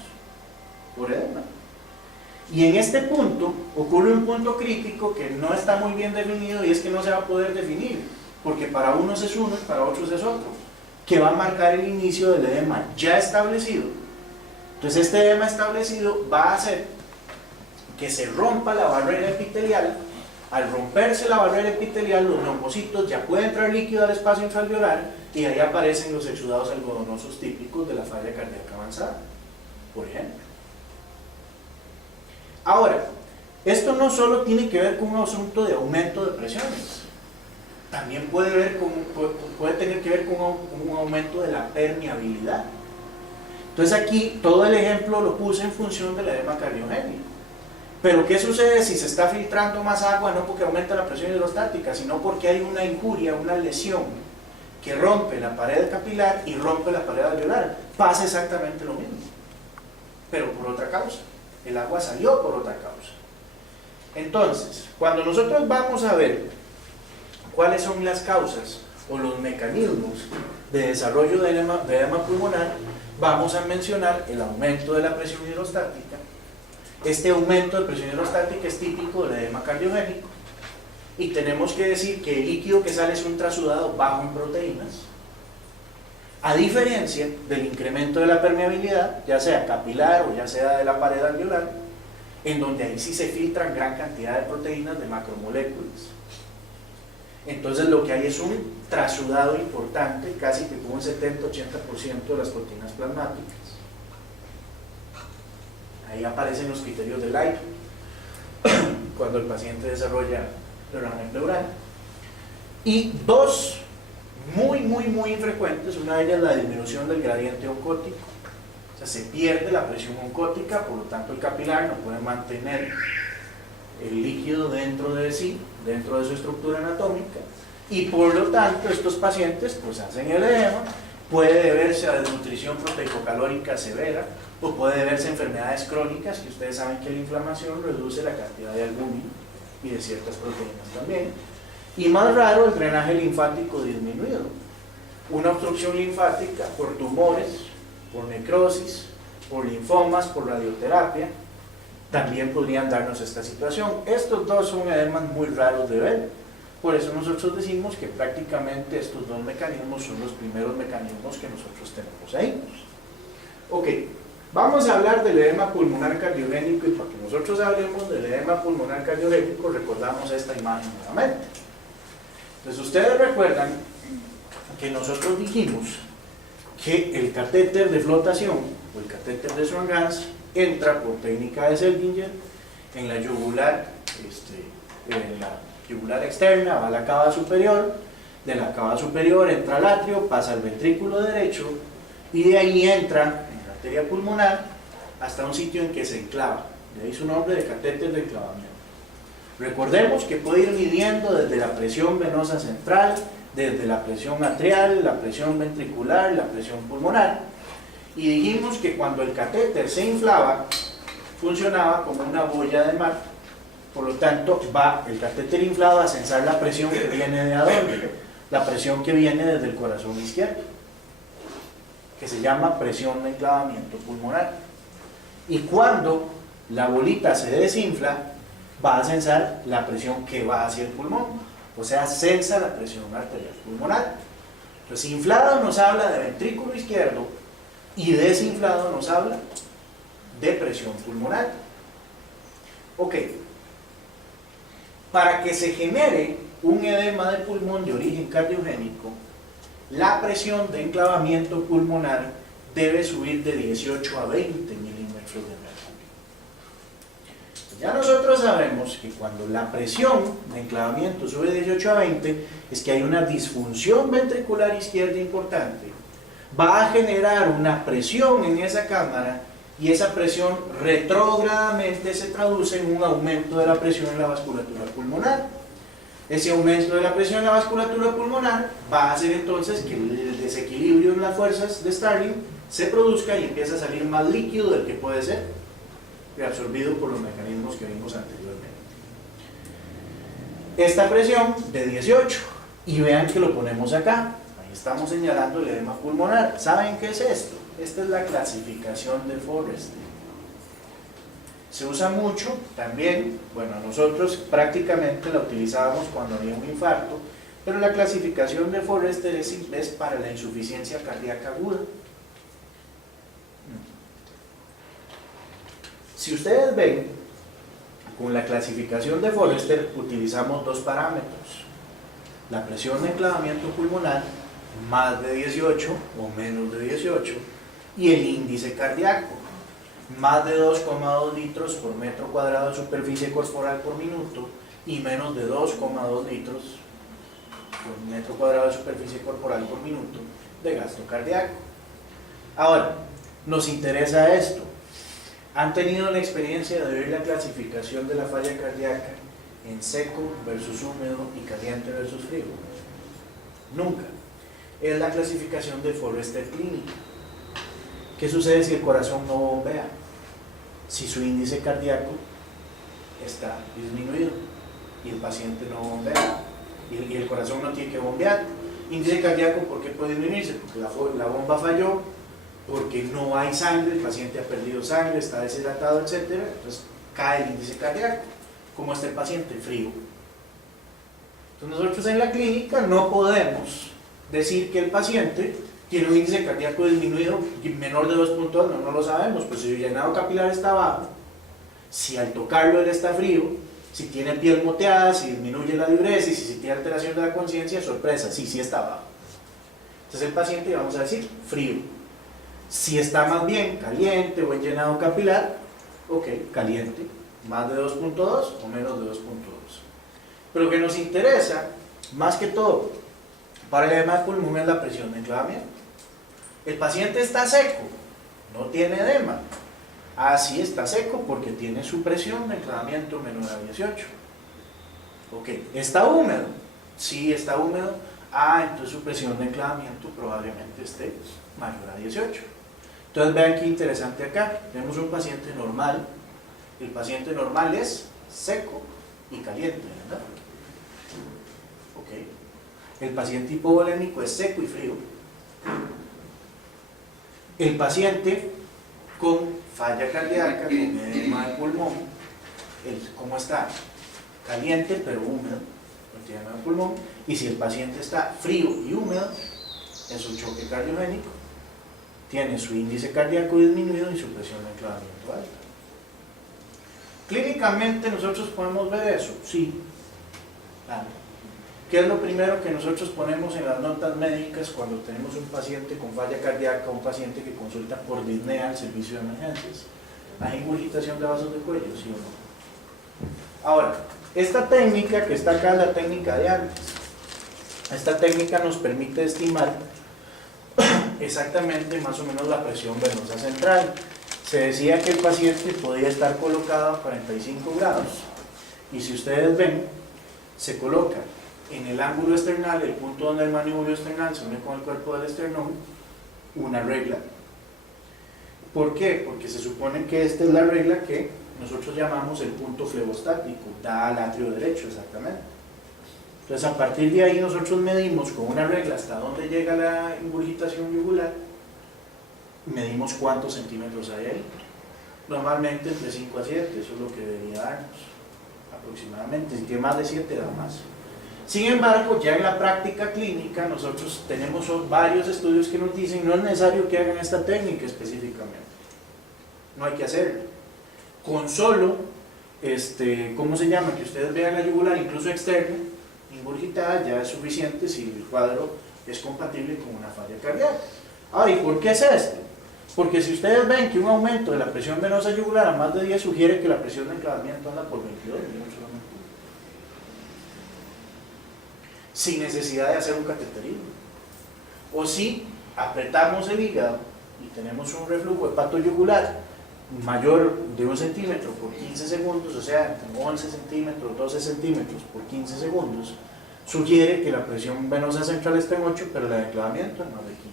por edema. Y en este punto ocurre un punto crítico que no está muy bien definido, y es que no se va a poder definir, porque para unos es uno y para otros es otro. que va a marcar el inicio del edema ya establecido. Entonces este edema establecido va a hacer que se rompa la barrera epitelial. Al romperse la barrera epitelial, los neumocitos ya pueden entrar líquido al espacio infraalveolar y ahí aparecen los exudados algodonosos típicos de la falla cardíaca avanzada, por ejemplo. Ahora, esto no solo tiene que ver con un asunto de aumento de presiones, también puede tener que ver con un aumento de la permeabilidad. Entonces aquí todo el ejemplo lo puse en función del edema cardiogénico. Pero ¿qué sucede si se está filtrando más agua? No porque aumenta la presión hidrostática, sino porque hay una injuria, una lesión que rompe la pared capilar y rompe la pared alveolar. Pasa exactamente lo mismo, pero por otra causa. El agua salió por otra causa. Entonces, cuando nosotros vamos a ver cuáles son las causas o los mecanismos de desarrollo de edema pulmonar, vamos a mencionar el aumento de la presión hidrostática. Este aumento de presión hidrostática es típico del edema cardiogénico y tenemos que decir que el líquido que sale es un trasudado bajo en proteínas, a diferencia del incremento de la permeabilidad, ya sea capilar o ya sea de la pared alveolar, en donde ahí sí se filtran gran cantidad de proteínas de macromoléculas. Entonces lo que hay es un trasudado importante, casi que como un 70-80% de las proteínas plasmáticas. Ahí aparecen los criterios de Light cuando el paciente desarrolla derrame pleural. Y dos muy infrecuentes, una de ellas la disminución del gradiente oncótico, o sea, se pierde la presión oncótica, por lo tanto el capilar no puede mantener el líquido dentro de sí, dentro de su estructura anatómica, y por lo tanto estos pacientes pues hacen el edema. Puede deberse a desnutrición proteicocalórica severa, o puede deberse a enfermedades crónicas, que ustedes saben que la inflamación reduce la cantidad de albúmina y de ciertas proteínas también. Y más raro, el drenaje linfático disminuido. Una obstrucción linfática por tumores, por necrosis, por linfomas, por radioterapia, también podrían darnos esta situación. Estos dos son edemas muy raros de ver. Por eso nosotros decimos que prácticamente estos dos mecanismos son los primeros mecanismos que nosotros tenemos ahí. Ok, vamos a hablar del edema pulmonar cardiogénico, y para que nosotros hablemos del edema pulmonar cardiogénico recordamos esta imagen nuevamente. Entonces ustedes recuerdan que nosotros dijimos que el catéter de flotación o el catéter de Swan-Ganz entra por técnica de Seldinger en la yugular, en la yugular externa, va a la cava superior, de la cava superior entra al atrio, pasa al ventrículo derecho y de ahí entra en la arteria pulmonar hasta un sitio en que se enclava, de ahí su nombre de catéter de enclavamiento. Recordemos que puede ir midiendo desde la presión venosa central, desde la presión atrial, la presión ventricular, la presión pulmonar, y dijimos que cuando el catéter se inflaba funcionaba como una boya de mar. Por lo tanto, va el catéter inflado a censar la presión que viene de adentro, la presión que viene desde el corazón izquierdo, que se llama presión de enclavamiento pulmonar. Y cuando la bolita se desinfla, va a censar la presión que va hacia el pulmón, o sea, censa la presión arterial pulmonar. Entonces, inflado nos habla de ventrículo izquierdo y desinflado nos habla de presión pulmonar. Ok. Para que se genere un edema de pulmón de origen cardiogénico, la presión de enclavamiento pulmonar debe subir de 18 a 20 milímetros de mercurio. Ya nosotros sabemos que cuando la presión de enclavamiento sube de 18 a 20 es que hay una disfunción ventricular izquierda importante. Va a generar una presión en esa cámara y esa presión retrógradamente se traduce en un aumento de la presión en la vasculatura pulmonar. Ese aumento de la presión en la vasculatura pulmonar va a hacer entonces que el desequilibrio en las fuerzas de Starling se produzca y empieza a salir más líquido del que puede ser reabsorbido por los mecanismos que vimos anteriormente. Esta presión de 18, y vean que lo ponemos acá, ahí estamos señalando el edema pulmonar. ¿Saben qué es esto? Esta es la clasificación de Forrester. Se usa mucho también, bueno, nosotros prácticamente la utilizábamos cuando había un infarto, Pero la clasificación de Forrester es para la insuficiencia cardíaca aguda. Si ustedes ven, con la clasificación de Forrester utilizamos dos parámetros: la presión de enclavamiento pulmonar, más de 18 o menos de 18, y el índice cardíaco, más de 2,2 litros por metro cuadrado de superficie corporal por minuto y menos de 2,2 litros por metro cuadrado de superficie corporal por minuto de gasto cardíaco. Ahora, nos interesa esto. ¿Han tenido la experiencia de ver la clasificación de la falla cardíaca en seco versus húmedo y caliente versus frío? Nunca. Es la clasificación de Forrester clínica. ¿Qué sucede si el corazón no bombea? Si su índice cardíaco está disminuido y el paciente no bombea y el corazón no tiene que bombear. Índice cardíaco, ¿por qué puede disminuirse? Porque la bomba falló, porque no hay sangre, el paciente ha perdido sangre, está deshidratado, etc. Entonces cae el índice cardíaco. ¿Cómo está el paciente? Frío. Entonces nosotros en la clínica no podemos decir que el paciente tiene un índice cardíaco disminuido menor de 2.2, no lo sabemos, pues si el llenado capilar está bajo, si al tocarlo él está frío, si tiene piel moteada, si disminuye la diuresis, si tiene alteración de la conciencia, sorpresa, sí está bajo. Entonces el paciente, vamos a decir, frío. Si está más bien caliente o en llenado capilar, ok, caliente, más de 2.2 o menos de 2.2. Pero lo que nos interesa, más que todo, para el edema de pulmón es la presión de enclavamiento. El paciente está seco, no tiene edema. Ah, sí está seco porque tiene su presión de enclavamiento menor a 18. Ok, ¿está húmedo? Sí está húmedo. Ah, entonces su presión de enclavamiento probablemente esté mayor a 18. Entonces vean qué interesante acá. Tenemos un paciente normal. El paciente normal es seco y caliente, ¿verdad? Ok. El paciente hipovolémico es seco y frío. El paciente con falla cardíaca, con edema de pulmón, ¿cómo está? Caliente pero húmedo, no tiene edema de pulmón. Y si el paciente está frío y húmedo, es un choque cardiogénico, tiene su índice cardíaco disminuido y su presión de enclavamiento alta. Clínicamente nosotros podemos ver eso, sí. ¿Qué es lo primero que nosotros ponemos en las notas médicas cuando tenemos un paciente con falla cardíaca, un paciente que consulta por disnea al servicio de emergencias? ¿Hay ingurgitación de vasos de cuello, sí o no? Ahora, esta técnica que está acá es la técnica de antes. Esta técnica nos permite estimar exactamente más o menos la presión venosa central. Se decía que el paciente podía estar colocado a 45 grados y si ustedes ven, se coloca en el ángulo esternal, el punto donde el manubrio esternal se une con el cuerpo del esternón, una regla. ¿Por qué? Porque se supone que esta es la regla que nosotros llamamos el punto flebostático, da al atrio derecho exactamente. Entonces a partir de ahí nosotros medimos con una regla hasta dónde llega la ingurgitación yugular, medimos cuántos centímetros hay ahí. Normalmente entre 5 a 7, eso es lo que debería darnos aproximadamente. Si tiene más de 7 da más. Sin embargo, ya en la práctica clínica nosotros tenemos varios estudios que nos dicen no es necesario que hagan esta técnica específicamente, no hay que hacerlo. Con solo, ¿cómo se llama? Que ustedes vean la yugular incluso externa, ingurgitada, ya es suficiente si el cuadro es compatible con una falla cardíaca. Ahora, ¿y por qué es esto? Porque si ustedes ven que un aumento de la presión venosa yugular a más de 10 sugiere que la presión de enclavamiento anda por 22 minutos solamente, sin necesidad de hacer un cateterismo. O si apretamos el hígado y tenemos un reflujo hepatoyugular mayor de 1 centímetro por 15 segundos, o sea, 11 centímetros, 12 centímetros por 15 segundos, sugiere que la presión venosa central está en 8, pero la de enclavamiento en más de 15,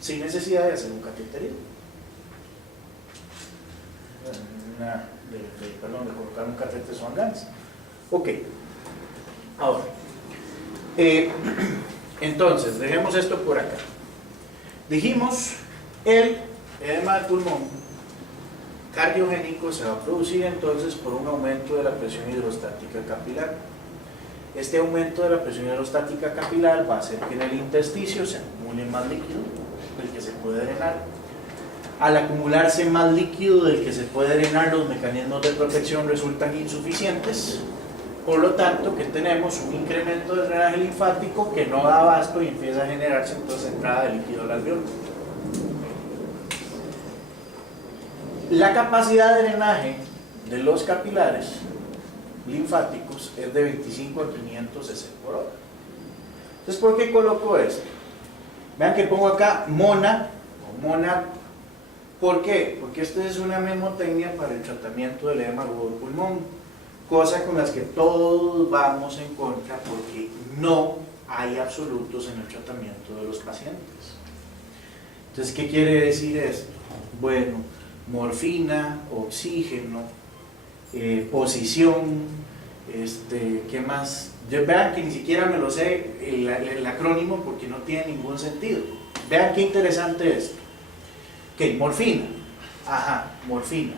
sin necesidad de hacer un cateterismo. De colocar un catéter Swan-Ganz. Ok, ahora, entonces, dejemos esto por acá. Dijimos, el edema de pulmón cardiogénico se va a producir entonces por un aumento de la presión hidrostática capilar. Este aumento de la presión aerostática capilar va a hacer que en el intersticio se acumule más líquido del que se puede drenar. Al acumularse más líquido del que se puede drenar, los mecanismos de protección resultan insuficientes. Por lo tanto, que tenemos un incremento del drenaje linfático que no da abasto y empieza a generarse entonces entrada de líquido al alveolo. La capacidad de drenaje de los capilares linfáticos es de 25 a 500 cc por hora. Entonces, ¿por qué coloco esto? Vean que pongo acá mona o mona. ¿Por qué? Porque esta es una memotecnia para el tratamiento del edema agudo del pulmón, cosa con las que todos vamos en contra porque no hay absolutos en el tratamiento de los pacientes. Entonces, ¿qué quiere decir esto? Bueno, morfina, oxígeno, posición, ¿qué más? Vean que ni siquiera me lo sé el acrónimo porque no tiene ningún sentido. Vean qué interesante es. Ok, morfina. Ajá, morfina.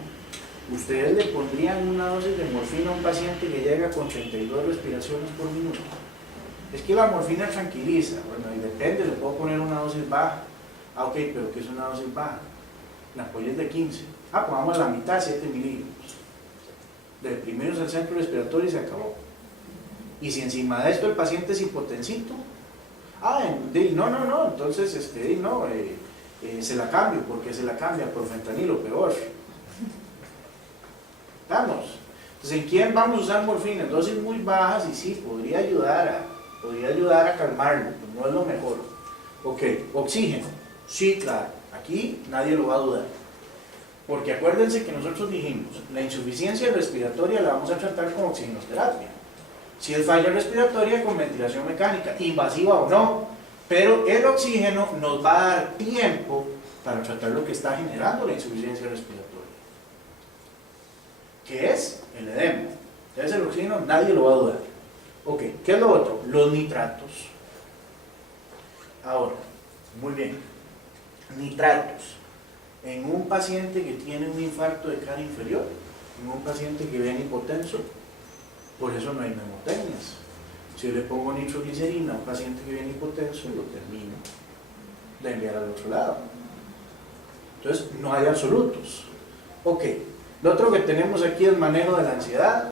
Ustedes le pondrían una dosis de morfina a un paciente que llega con 32 respiraciones por minuto. Es que la morfina tranquiliza. Bueno, y depende, le puedo poner una dosis baja. Ah, ok, pero ¿qué es una dosis baja? La ampollas de 15. Ah, pongamos la mitad, 7 mililitros. Deprimidos al centro respiratorio y se acabó. Y si encima de esto el paciente es hipotensito, no, entonces se la cambio. ¿Por se la cambia? Por fentanilo, peor. Vamos. Entonces, ¿en quién vamos a usar morfina? En dosis muy bajas y sí, podría ayudar a calmarlo, pero no es lo mejor. Ok, oxígeno. Sí, claro, aquí nadie lo va a dudar. Porque acuérdense que nosotros dijimos, la insuficiencia respiratoria la vamos a tratar con oxigenoterapia. Si es falla respiratoria, con ventilación mecánica, invasiva o no, pero el oxígeno nos va a dar tiempo para tratar lo que está generando la insuficiencia respiratoria, que es el edema. Entonces el oxígeno nadie lo va a dudar. Ok, ¿qué es lo otro? Los nitratos. Ahora, muy bien, nitratos. En un paciente que tiene un infarto de cara inferior, en un paciente que viene hipotenso, por eso no hay memotecnias. Si yo le pongo nitroglicerina a un paciente que viene hipotenso, lo termino de enviar al otro lado. Entonces, no hay absolutos. Ok, lo otro que tenemos aquí es manejo de la ansiedad.